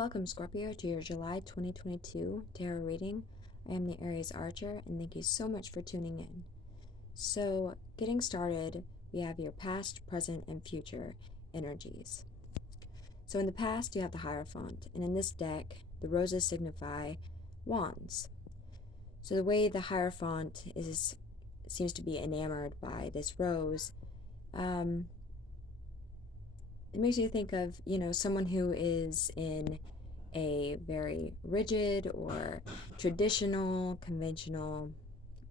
Welcome, Scorpio, to your July 2022 tarot reading. I am the Aries Archer, and thank you so much for tuning in. So, getting started, we have your past, present, and future energies. So, in the past, you have the Hierophant, and in this deck, the roses signify wands. So, the way the Hierophant seems to be enamored by this rose, it makes you think of, someone who is in a very rigid or traditional, conventional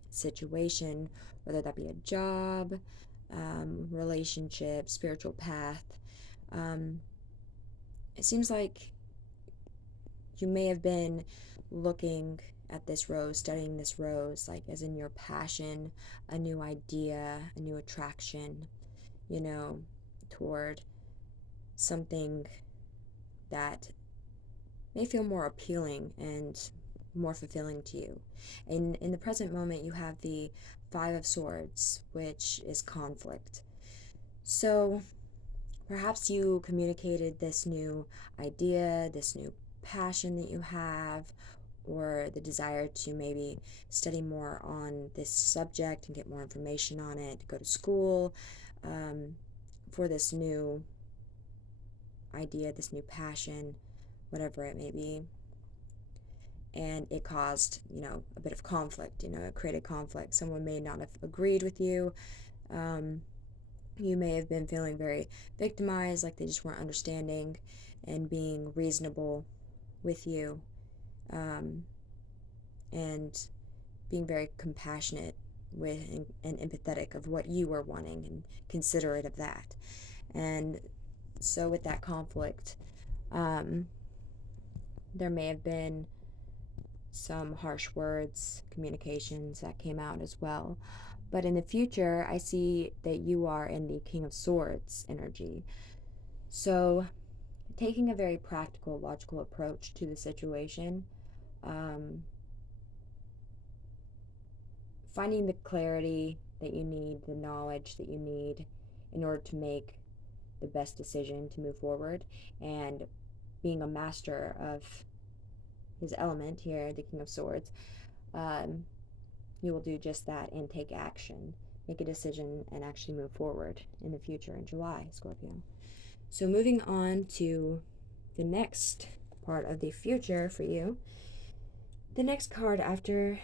situation, whether that be a job, relationship, spiritual path. It seems like you may have been looking at this rose, studying this rose, like as in your passion, a new idea, a new attraction, toward something that may feel more appealing and more fulfilling to you. And in the present moment, you have the Five of Swords, which is conflict. So perhaps you communicated this new idea, this new passion that you have, or the desire to maybe study more on this subject and get more information on it, go to school for this new idea, this new passion, whatever it may be. And it caused, a bit of conflict, it created conflict. Someone may not have agreed with you. You may have been feeling very victimized, like they just weren't understanding and being reasonable with you, and being very compassionate with and empathetic of what you were wanting and considerate of that. And so with that conflict, there may have been some harsh words, communications that came out as well. But in the future, I see that you are in the King of Swords energy. So, taking a very practical, logical approach to the situation, finding the clarity that you need, the knowledge that you need in order to make the best decision to move forward, and being a master of his element here, the King of Swords, you will do just that and take action, make a decision, and actually move forward in the future in July, Scorpio. So moving on to the next part of the future for you, the next card after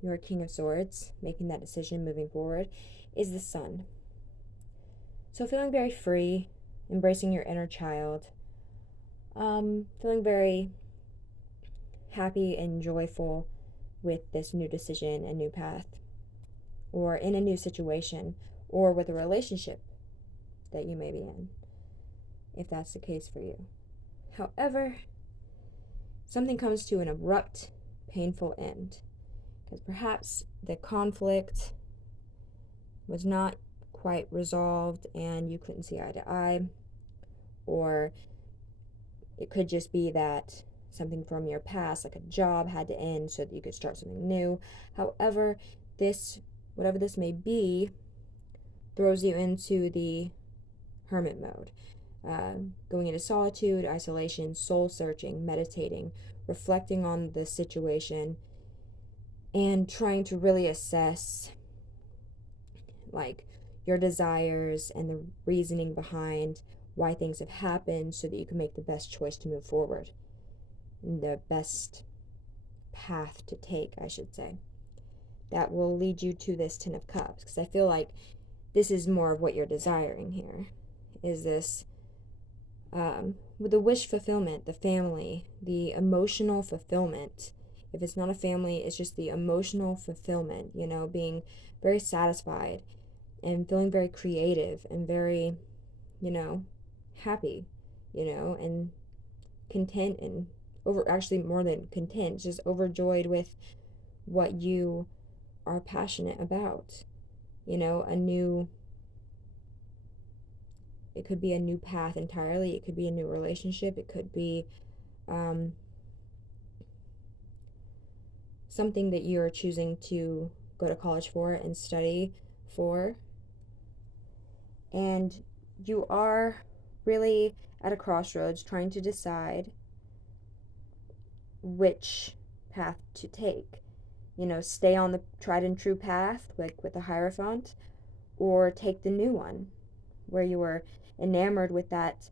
your King of Swords, making that decision, moving forward, is the Sun. So feeling very free, embracing your inner child, feeling very happy and joyful with this new decision and new path, or in a new situation, or with a relationship that you may be in, if that's the case for you. However, something comes to an abrupt, painful end, because perhaps the conflict was not quite resolved and you couldn't see eye to eye, or it could just be that something from your past, like a job, had to end so that you could start something new. However, whatever this may be, throws you into the hermit mode, going into solitude, isolation, soul searching, meditating, reflecting on the situation, and trying to really assess like your desires and the reasoning behind why things have happened so that you can make the best choice to move forward, and the best path to take, I should say, that will lead you to this Ten of Cups. Because I feel like this is more of what you're desiring here, is this with the wish fulfillment, the family, the emotional fulfillment. If it's not a family, it's just the emotional fulfillment, being very satisfied and feeling very creative and very, happy, and content, and actually more than content, just overjoyed with what you are passionate about. It could be a new path entirely. It could be a new relationship. It could be something that you're choosing to go to college for and study for. And you are really at a crossroads trying to decide which path to take. Stay on the tried and true path, like with the Hierophant, or take the new one where you were enamored with that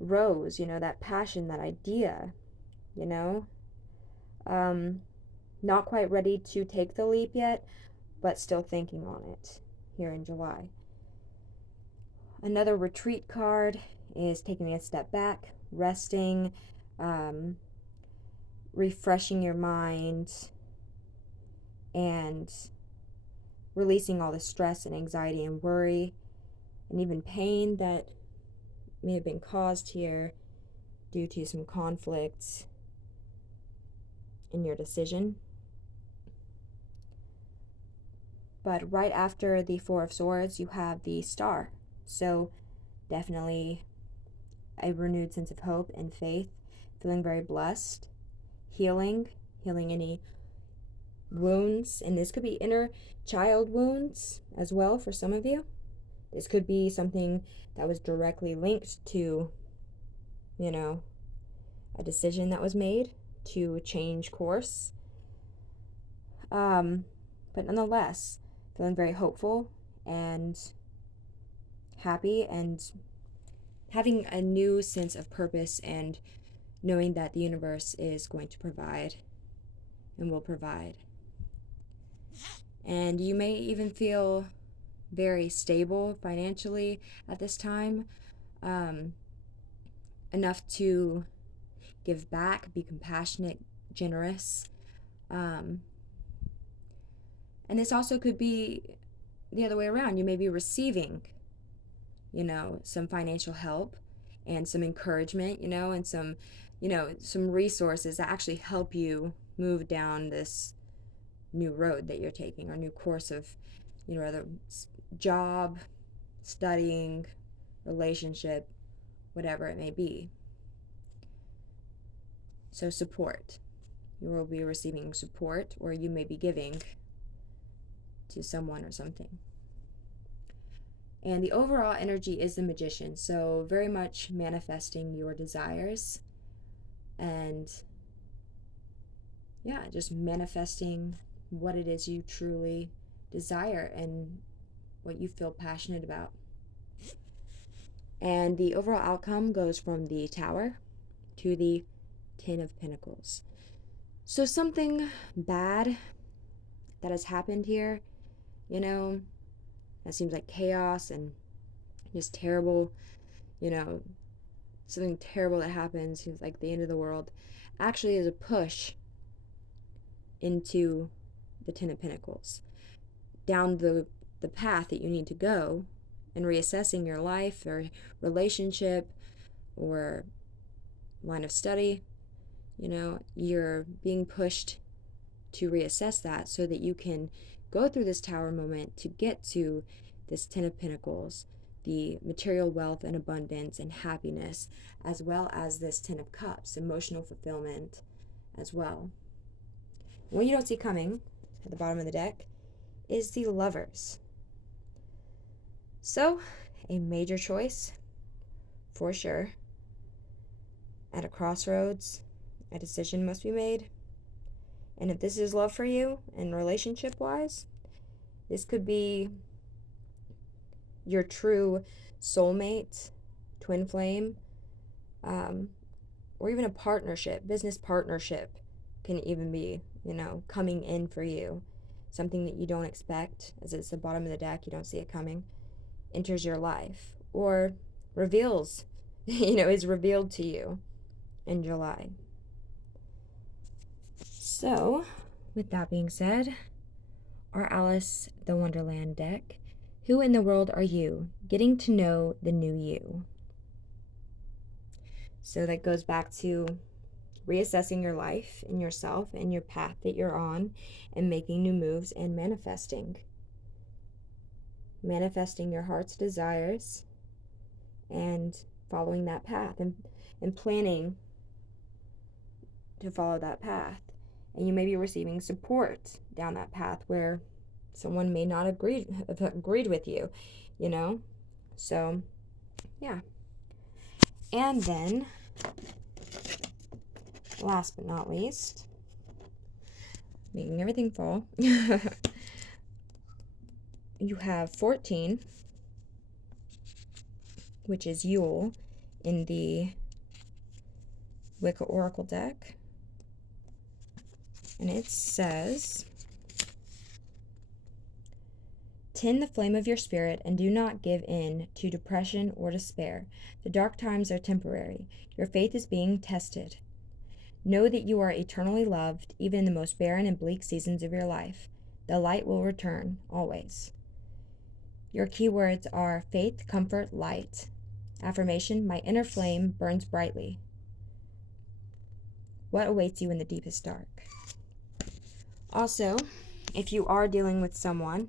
rose, that passion, that idea, you know? Um, Not quite ready to take the leap yet, but still thinking on it here in July. Another retreat card is taking a step back, resting, um, refreshing your mind, and releasing all the stress and anxiety and worry and even pain that may have been caused here due to some conflicts in your decision. But right after the Four of Swords, you have the Star. So definitely a renewed sense of hope and faith, feeling very blessed, healing any wounds. And this could be inner child wounds as well for some of you. This could be something that was directly linked to, a decision that was made to change course. But nonetheless, feeling very hopeful and happy and having a new sense of purpose and knowing that the universe is going to provide and will provide. And you may even feel very stable financially at this time, enough to give back, be compassionate, generous. And this also could be the other way around. You may be receiving, some financial help and some encouragement, and some resources that actually help you move down this new road that you're taking or new course of, whether job, studying, relationship, whatever it may be. So support. You will be receiving support, or you may be giving to someone or something. And the overall energy is the Magician, so very much manifesting your desires and just manifesting what it is you truly desire and what you feel passionate about. And the overall outcome goes from the Tower to the Ten of Pentacles. So something bad that has happened here, that seems like chaos and just terrible, something terrible that happens, seems like the end of the world, actually is a push into the Ten of Pentacles, down the path that you need to go, and reassessing your life or relationship or line of study. You're being pushed to reassess that so that you can go through this Tower moment to get to this Ten of Pentacles, the material wealth and abundance and happiness, as well as this Ten of Cups, emotional fulfillment as well. What you don't see coming at the bottom of the deck is the Lovers. So, a major choice, for sure. At a crossroads, a decision must be made. And if this is love for you and relationship-wise, this could be your true soulmate, twin flame, or even a partnership, business partnership can even be, coming in for you. Something that you don't expect, as it's the bottom of the deck, you don't see it coming, enters your life or reveals, is revealed to you in July. So, with that being said, our Alice the Wonderland deck, who in the world are you? Getting to know the new you. So that goes back to reassessing your life and yourself and your path that you're on and making new moves and manifesting. Manifesting your heart's desires and following that path and planning to follow that path. And you may be receiving support down that path where someone may not have agreed with you, So, yeah. And then, last but not least, making everything fall, you have 14, which is Yule in the Wicca Oracle deck. And it says, "Tend the flame of your spirit and do not give in to depression or despair. The dark times are temporary. Your faith is being tested. Know that you are eternally loved, even in the most barren and bleak seasons of your life. The light will return, always." Your keywords are faith, comfort, light. Affirmation, "My inner flame burns brightly." What awaits you in the deepest dark? Also, if you are dealing with someone,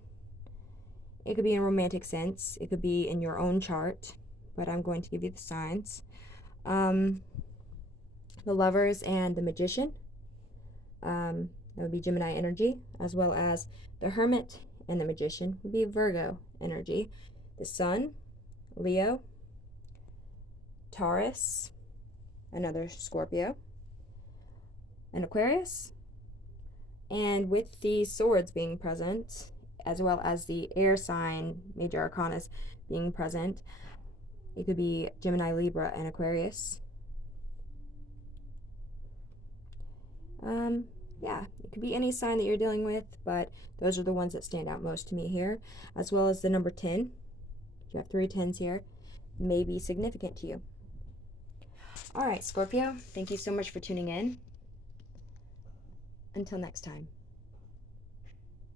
it could be in a romantic sense, it could be in your own chart, but I'm going to give you the signs. The Lovers and the Magician, that would be Gemini energy, as well as the Hermit and the Magician would be Virgo energy. The Sun, Leo, Taurus, another Scorpio, and Aquarius. And with the swords being present, as well as the air sign major arcanas being present, it could be Gemini, Libra, and Aquarius. Yeah, it could be any sign that you're dealing with, but those are the ones that stand out most to me here, as well as the number 10. You have 3 10s here, may be significant to you. All right, Scorpio, thank you so much for tuning in. Until next time.